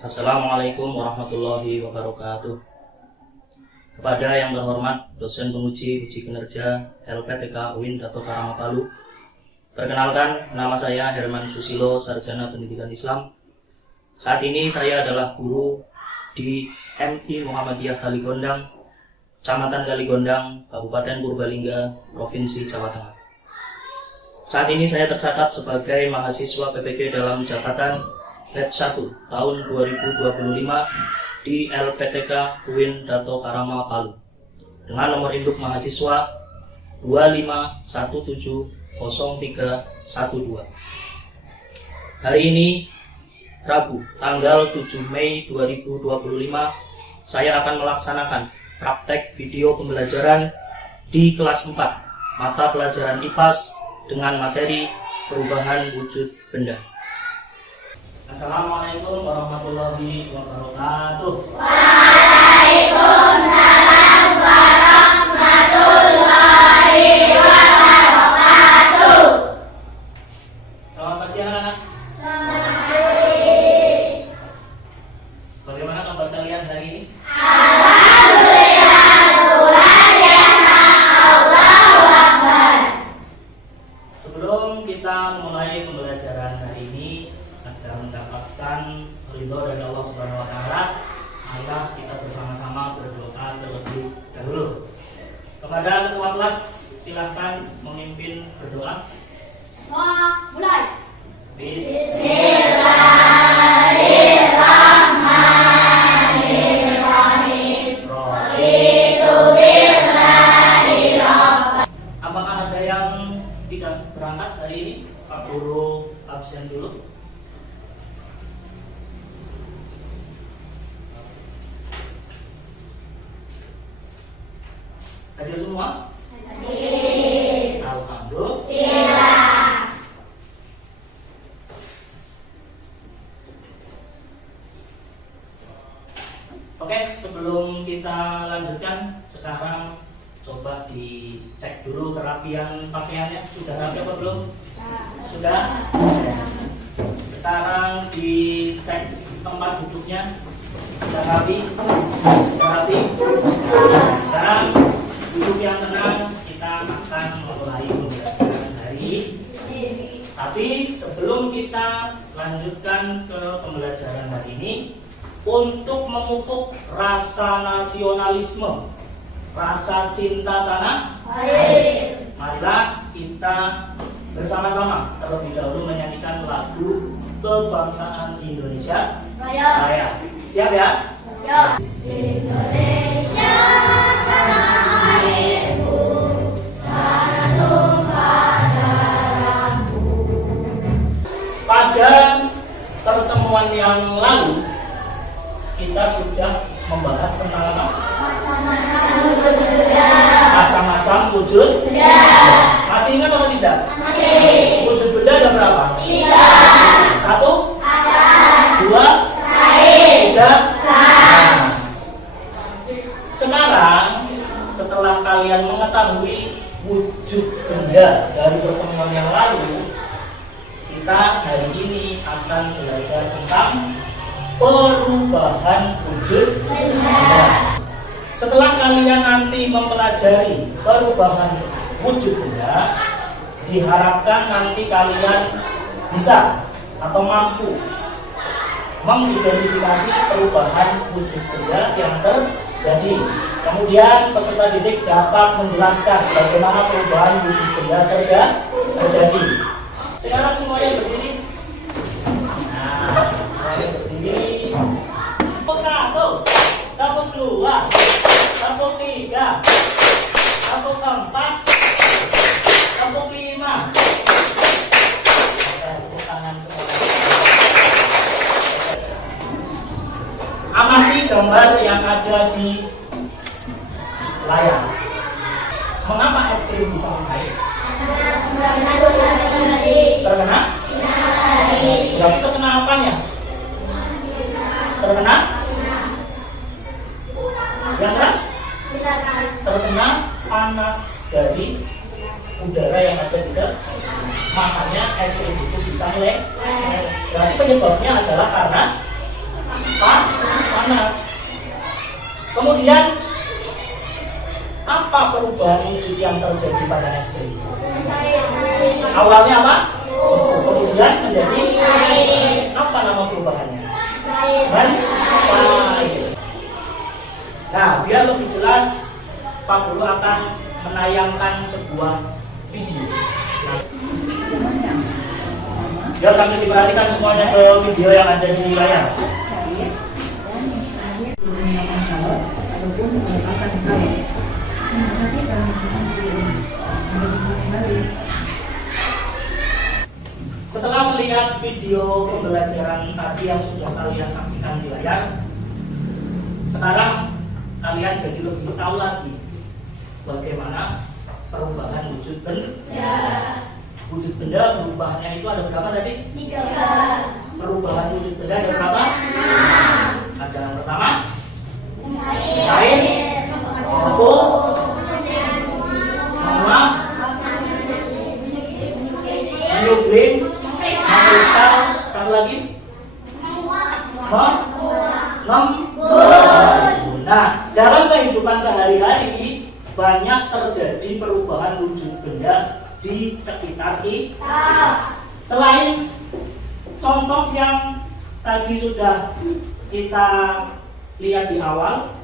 Assalamualaikum warahmatullahi wabarakatuh. Kepada yang terhormat dosen penguji uji kinerja LPTK UIN Dato Karama Palu. Perkenalkan, nama saya Herman Susilo, Sarjana Pendidikan Islam. Saat ini saya adalah guru di MI Muhammadiyah Kaligondang, Kecamatan Kaligondang, Kabupaten Purbalingga, Provinsi Jawa Tengah. Saat ini saya tercatat sebagai mahasiswa PPG dalam jabatan batch 1 tahun 2025 di LPTK UIN Dato Karama Palu dengan nomor induk mahasiswa 25170312. Hari ini Rabu tanggal 7 Mei 2025 saya akan melaksanakan praktek video pembelajaran di kelas 4 mata pelajaran IPAS dengan materi perubahan wujud benda. Assalamualaikum warahmatullahi wabarakatuh. Waalaikumsalam warahmatullahi wabarakatuh. Selamat pagi anak-anak. Selamat pagi. Bagaimana kabar kalian hari ini? Alhamdulillah, Tuhan yang Maha. Allahu Akbar. Sebelum kita memulai pembelajaran hari ini agar mendapatkan ridho dari Allah Subhanahu wa taala, marilah kita bersama-sama berdoa terlebih dahulu. Kepada ketua kelas, silahkan memimpin berdoa. Mulai. Bismillahirrahmanirrahim. Apakah ada yang tidak berangkat hari ini? Pak Guru absen dulu. Hadir semua? Hadir. Alhamdulillah. Oke, sebelum kita lanjutkan, sekarang coba dicek dulu kerapian pakaiannya. Sudah rapi apa belum? Sudah? Sekarang dicek tempat duduknya. Sudah rapi? Sudah rapi? Sekarang duduk yang tenang, kita akan mulai pembelajaran hari ini. Tapi sebelum kita lanjutkan ke pembelajaran hari ini, untuk memupuk rasa nasionalisme, rasa cinta tanah air, marilah kita bersama-sama terlebih dahulu menyanyikan lagu kebangsaan Indonesia Raya. Siap ya? Siap. Indonesia tanah airku, tanah tumpah darahku. Pada pertemuan yang lalu kita sudah membahas tentang apa? Macam-macam wujud benda. Masih ingat atau tidak? Masih. Wujud benda ada berapa? 3. 1, Ada. 2, Air. 3. Gas. Sekarang setelah kalian mengetahui wujud benda dari pertemuan yang lalu, kita hari ini akan belajar tentang perubahan wujud benda. Setelah kalian nanti mempelajari perubahan wujud benda, diharapkan nanti kalian bisa atau mampu mengidentifikasi perubahan wujud benda yang terjadi. Kemudian peserta didik dapat menjelaskan bagaimana perubahan wujud benda terjadi. Sekarang semuanya berdiri. Nah, semuanya berdiri. Tepuk 1, tepuk 2, tepuk 3, tepuk 4, tepuk 5. Tepuk tangan semua. Amati gambar yang ada di layar. Mengapa es krim bisa mencair? Terkena? Berarti terkena apanya? Terkena? Yang keras? Terkena panas dari udara yang ada di makanya es krim itu bisa meleleh. Berarti penyebabnya adalah karena panas. Kemudian apa perubahan wujud yang terjadi pada es krim? Awalnya apa? Kemudian menjadi apa nama perubahannya? Cair. Nah, biar lebih jelas, Pak Guru akan menayangkan sebuah video. Biar sambil diperhatikan semuanya ke video yang ada di layar. Setelah melihat video pembelajaran tadi yang sudah kalian saksikan di layar, sekarang kalian jadi lebih tahu lagi bagaimana perubahan wujud benda. Wujud benda perubahannya itu ada berapa tadi? 3. Perubahan wujud benda ada berapa? 6. Ada yang pertama cair, menguap, mengubling, mengkristal, satu lagi mengembun. Nah, dalam kehidupan sehari-hari banyak terjadi perubahan wujud benda di sekitar kita. Selain contoh yang tadi sudah kita lihat di awal,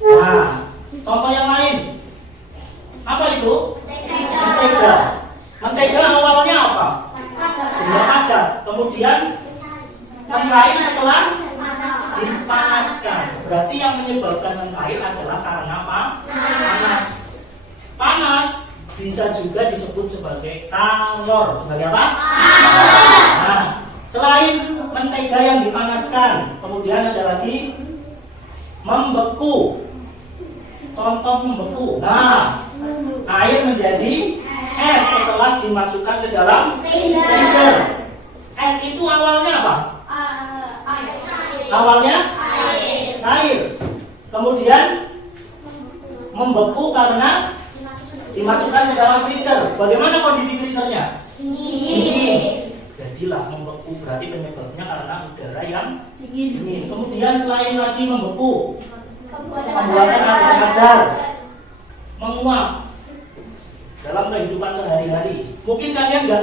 nah, contoh yang lain apa itu? Mentega. Mentega awalnya apa? Benda padat, kemudian mencair setelah dipanaskan. Berarti yang menyebabkan mencair adalah karena apa? Panas. Panas bisa juga disebut sebagai kalor. Sebagai apa? Nah, selain mentega yang dipanaskan, kemudian ada lagi membeku. Contoh membeku. Nah, air menjadi es setelah dimasukkan ke dalam freezer. Es itu awalnya apa? Awalnya cair. Kemudian membeku karena dimasukkan ke dalam freezer. Bagaimana kondisi freezernya? Dingin. Jadilah membeku, berarti penyebabnya karena udara yang dingin. Kemudian selain lagi membeku, pembuatan kadar menguap dalam kehidupan sehari-hari. Mungkin kalian tidak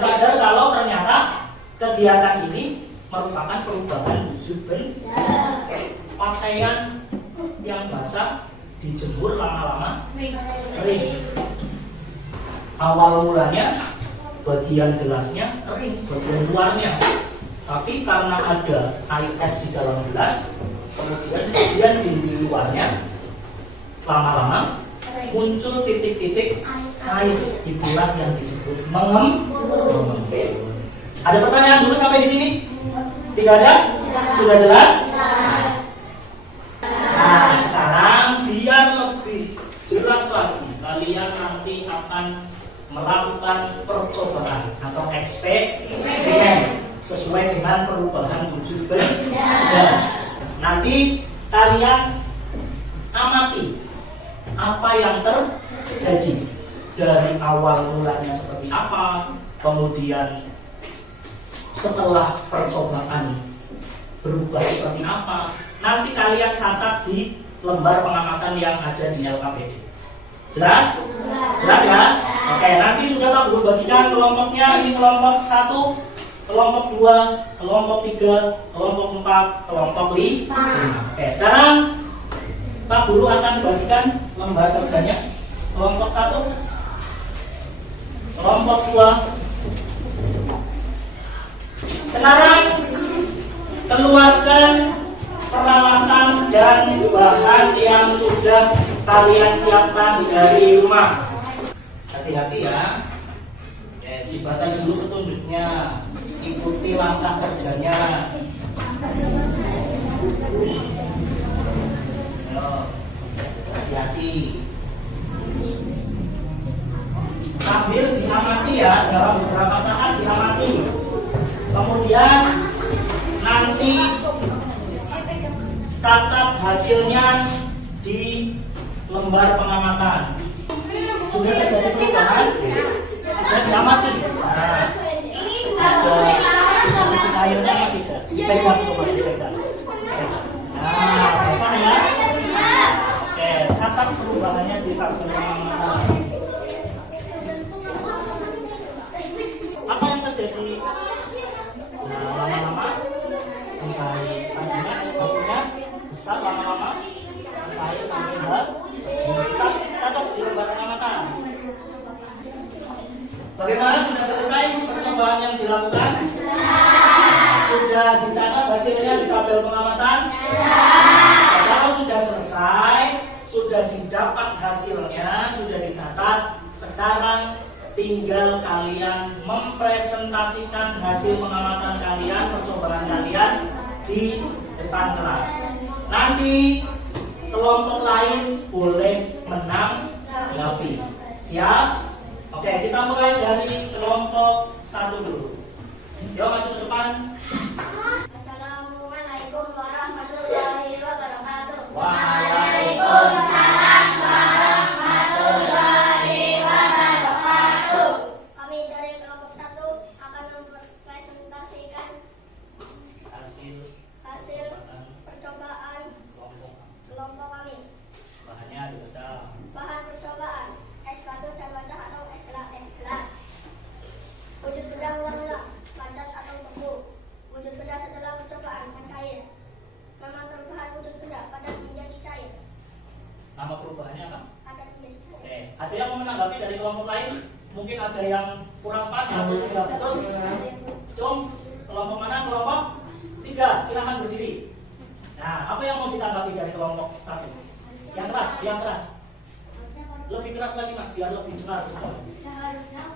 sadar kalau ternyata kegiatan ini merupakan perubahan wujud benda. Pakaian yang basah dijemur lama-lama kering. Awal mulanya bagian gelasnya kering, bagian luarnya. Tapi karena ada air es di dalam gelas, kemudian di luarnya lama-lama muncul titik-titik air, itulah yang disebut mengembun. Ada pertanyaan dulu sampai di sini? Tidak ada? Sudah jelas? Nah, sekarang biar lebih jelas lagi, kalian nanti akan melakukan percobaan atau eksperimen sesuai dengan perubahan wujud benda. Nanti kalian amati apa yang terjadi dari awal mulanya seperti apa, kemudian setelah percobaan berubah seperti apa. Nanti kalian catat di lembar pengamatan yang ada di LKPD. Jelas? Jelas ya? Oke, nanti sudah Pak Guru bagikan kelompoknya. Ini kelompok 1, kelompok 2, kelompok 3, kelompok 4, kelompok 5. Oke, sekarang Pak Guru akan bagikan lembar kerjanya. Kelompok 1, kelompok 2. Sekarang keluarkan peralatan dan bahan yang sudah kalian siapkan dari rumah. Hati-hati ya. Dibaca dulu petunjuknya, ikuti langkah kerjanya. Hati-hati. Sambil diamati ya, dalam beberapa saat diamati. Kemudian nanti catat hasilnya di lembar pengamatan. Sudah terjadi perubahan? Sudah diamati. Nah, airnya tidak? Dipegang, coba dipegang. Bagaimana, sudah selesai percobaan yang dilakukan? Sudah dicatat hasilnya di tabel pengamatan? Kalau sudah selesai, sudah didapat hasilnya, sudah dicatat, sekarang tinggal kalian mempresentasikan hasil pengamatan kalian, percobaan kalian di depan kelas. Nanti kelompok lain boleh menanggapi. Siap? Oke, kita mulai dari kelompok 1 dulu. Yuk maju ke depan. Assalamualaikum warahmatullahi wabarakatuh. Waalaikumsalam warahmatullahi wabarakatuh. Kami dari kelompok 1 akan mempresentasikan hasil percobaan kelompok kami. bahannya dibaca. Bahan percobaan es batu dan wadah atau es gelas. Wujud benda mula-mula padat atau beku. Wujud benda setelah percobaan mencair. Nama perubahan wujud benda padat menjadi cair. Nama perubahannya apa? Padat menjadi cair. Oke, ada yang mau menanggapi dari kelompok lain? Mungkin ada yang kurang pas atau tidak betul? Cung, kelompok mana? Kelompok 3, silakan berdiri. Nah, apa yang mau ditanggapi dari kelompok 1? Yang keras, yang keras. Lebih keras lagi mas, biar lebih dengar semua. Seharusnya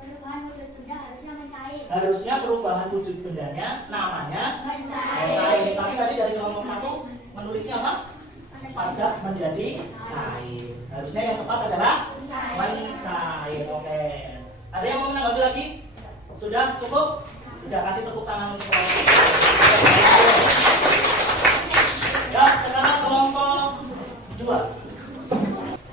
perubahan wujud benda harusnya mencair. Harusnya perubahan wujud bendanya namanya mencair. Tapi tadi dari kelompok 1 menulisnya apa? Padat menjadi cair. Harusnya yang tepat adalah mencair. Oke. Ada yang mau menanggapi lagi? Sudah cukup? Sudah, kasih tepuk tangan untuk kelompok. Ya, sekarang kelompok 2.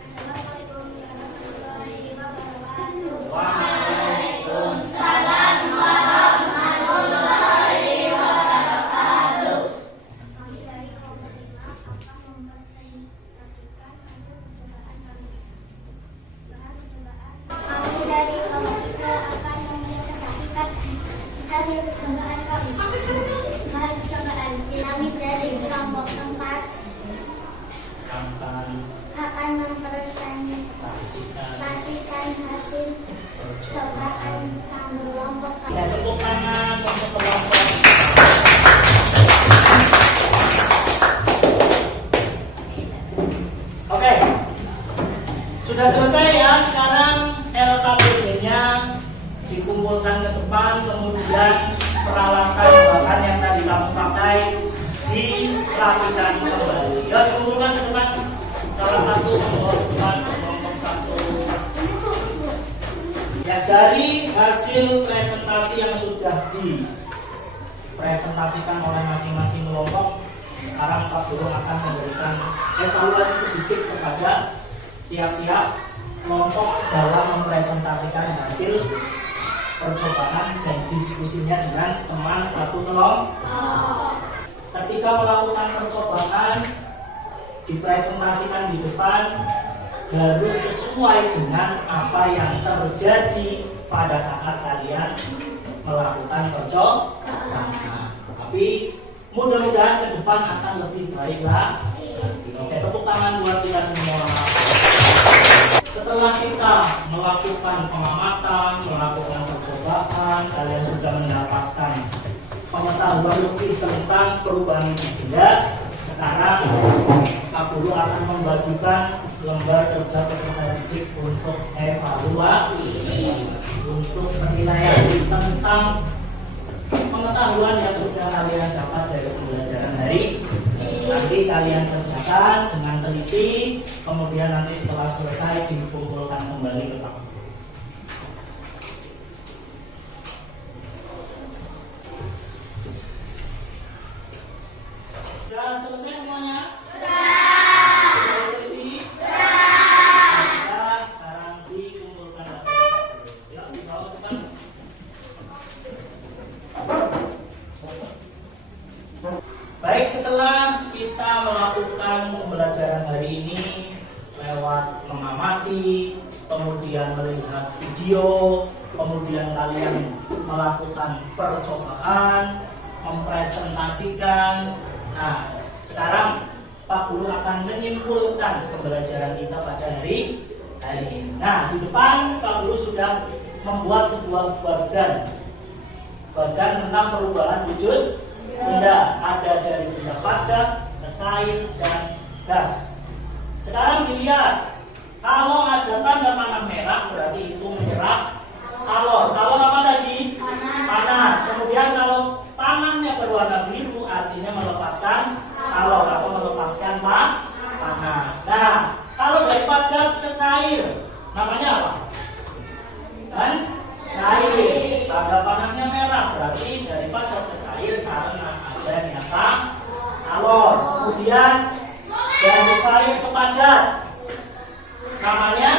Assalamualaikum warahmatullahi wabarakatuh. Waalaikumsalam warahmatullahi wabarakatuh. Kami dari kelompok 5 akan mempresentasikan hasil percobaan kami. Bahan percobaan. Kami dari kelompok 3 akan mempresentasikan hasil percobaan kami. Bahan percobaan. Kami dari kelompok 4 akan mempresentasikan hasil percobaan kelompok kami. Ya, tepuk tangan untuk kelompok. Oke, sudah selesai ya. Sekarang LKPD-nya dikumpulkan ke depan, kemudian peralatan bahan yang tadi kamu pakai dirapikan kembali. Ya, dikumpulkan ke depan. Salah satu membawa ke depan kelompok 1. Ya, dari hasil presentasi yang sudah dipresentasikan oleh masing-masing kelompok, sekarang Pak Guru akan memberikan evaluasi sedikit kepada tiap-tiap kelompok dalam mempresentasikan hasil percobaan dan diskusinya dengan teman satu kelompok. Ketika melakukan percobaan, dipresentasikan di depan harus sesuai dengan apa yang terjadi pada saat kalian melakukan percobaan. Tapi mudah-mudahan ke depan akan lebih baik lah. Oke, tepuk tangan buat kita semua. Setelah kita melakukan pengamatan, melakukan percobaan, kalian sudah mendapatkan pengetahuan lebih tentang perubahan benda. Sekarang Pak Guru akan membagikan lembar kerja peserta didik untuk evaluasi, untuk penilaian tentang pengetahuan yang sudah kalian dapat dari pembelajaran hari ini. Nanti kalian kerjakan dengan teliti, kemudian nanti setelah selesai dikumpulkan kembali ke Pak Guru. Sudah selesai semuanya? Sekarang dikumpulkan lagi. Ya, dibawa ke depan. Baik, setelah kita melakukan pembelajaran hari ini lewat mengamati, kemudian melihat video, kemudian kalian melakukan percobaan, mempresentasikan. Nah, sekarang Pak Guru akan menyimpulkan pembelajaran kita pada hari ini. Nah, di depan Pak Guru sudah membuat sebuah bagan tentang perubahan wujud benda. Ada dari benda padat ke cair dan gas. Sekarang dilihat, kalau ada tanda panah merah berarti itu menyerap kalor. Kalor apa tadi? Panas. Kemudian kalau panahnya berwarna biru artinya melepaskan kalor atau melepaskan panas. Nah, kalau dari padat ke cair namanya apa? Kan cair. Tanda panahnya merah berarti dari padat ke cair karena adanya kalor. Kemudian dari cair ke padat namanya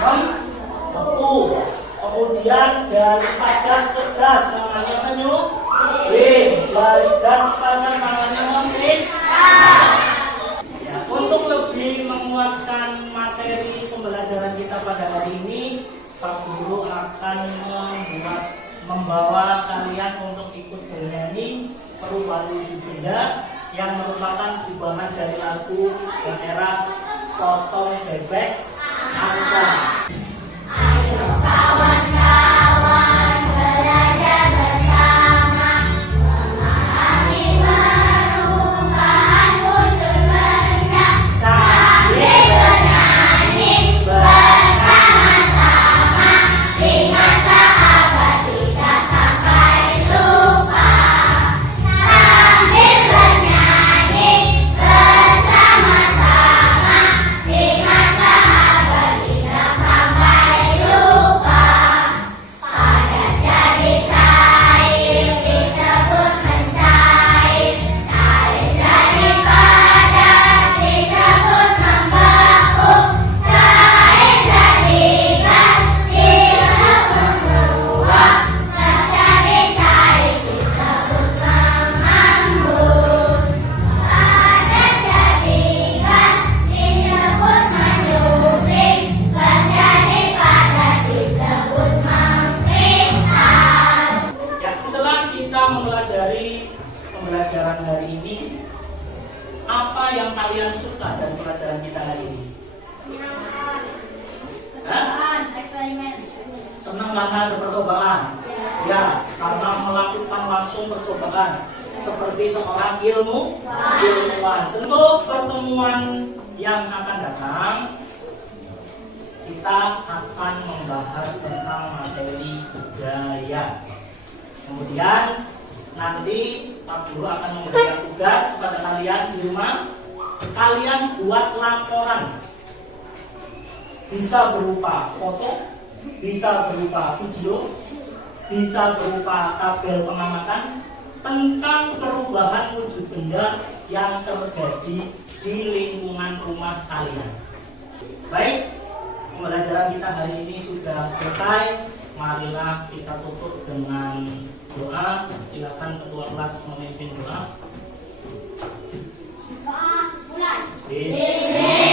membeku. Kemudian dari padat ke gas namanya menyuling. Dari gas ke padat namanya mengkristal. Ya, untuk lebih menguatkan materi pembelajaran kita pada hari ini, Pak Guru akan membawa kalian untuk ikut bernyanyi perubahan wujud benda yang merupakan perubahan dari lagu daerah Potong Bebek Angsa. Ayo kawan-kawan belajar bersama memahami perubahan wujud benda sambil bernyanyi bersama-sama. Ingatlah abad tidak sampai lupa. Sambil bernyanyi bersama-sama. Ingatlah abad tidak sampai lupa. Padat jadi cair disebut mencair. Cair jadi padat disebut membeku. Cair jadi gas disebut meluap. Gas jadi cair disebut mengembun. Padat jadi gas disebut menyuling. Gas jadi padat disebut mengkristal. Ya, setelah kita mempelajari pembelajaran hari ini, apa yang kalian suka dari pelajaran kita hari ini? Hah? Eksperimen. Senang karena ada percobaan? Ya, karena melakukan langsung percobaan seperti seorang ilmuwan. Untuk pertemuan yang akan datang, kita akan membahas tentang materi budaya. Kemudian nanti Pak Guru akan memberikan tugas kepada kalian di rumah. Kalian buat laporan. Bisa berupa foto, bisa berupa video, bisa berupa tabel pengamatan tentang perubahan wujud benda yang terjadi di lingkungan rumah kalian. Baik, pembelajaran kita hari ini sudah selesai. Marilah kita tutup dengan doa. Silakan ketua kelas memimpin doa. Doa mulai. Bismillah.